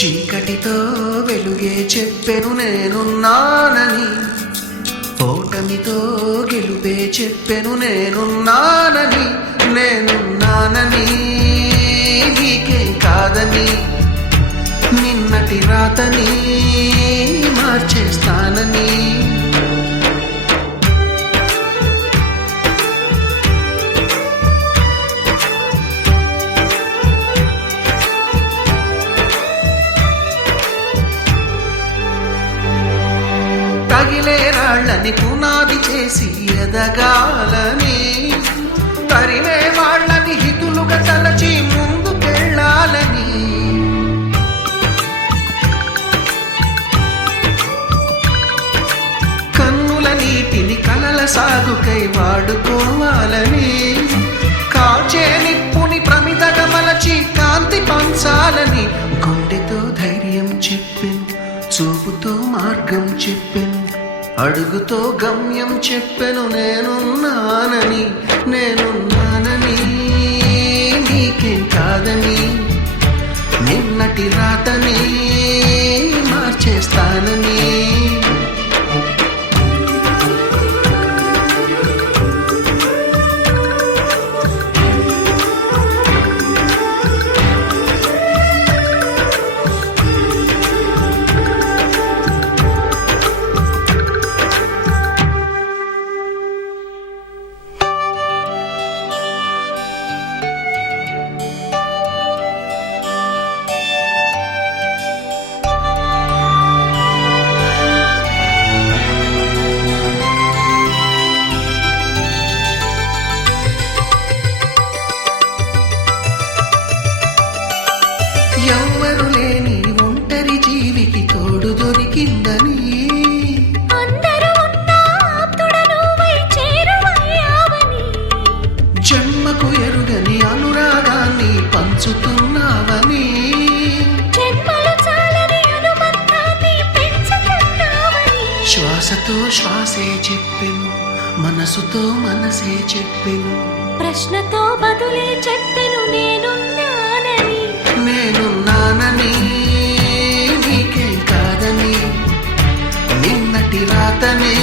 చీకటితో వెలుగే చెప్పెను నేనున్నానని, ఓటమితో గెలుపే చెప్పెను నేనున్నానని. నేనున్నానని నీకేం కాదని, నిన్నటి రాతని మార్చేస్తానని. తగిలే రాళ్ళని పునాది చేసి ఎదగాలని, తరిమే వాళ్ళని హితులుగా తలచి ముందుకెళ్ళాలని. కన్నుల నీటిని కలల సాగుకై వాడుకోవాలని, కాచే నిప్పుని ప్రమిదగా మలచి కాంతి పంచాలని. గుండెతో ధైర్యం చెప్పెను, చూపుతో మార్గం చెప్పెను, అడుగుతో గమ్యం చెప్పెను నేనున్నానని. నేనున్నానని నీకేం కాదని, నిన్నటి రాతని మార్చేస్తానని. ఎవ్వరు లేని ఒంటరి జీవికి తోడు దొరికిందని, జన్మకు ఎరుగని అనురాగాన్ని పంచుతున్నావని. శ్వాసతో శ్వాసే చెప్పెను, మనసుతో మనసే చెప్పెను, ప్రశ్నతో బదులే చెప్పెను నేనున్నానని. నేనున్నానని నీకేం కాదని, నిన్నటి రాతనే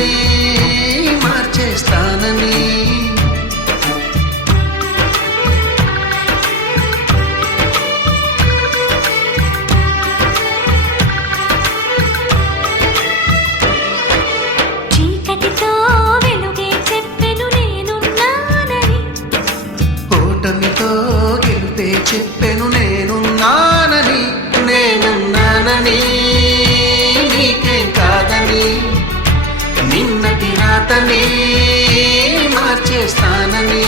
మార్చేస్తానని. చీకటితో వెలుగే చెప్పెను నేనున్నానని, ఓటమితో గెలుపే చెప్పెను నేనున్నానని. నేనున్నానని నీకేం కాదని, నిన్నటి రాతనే మార్చేస్తానని.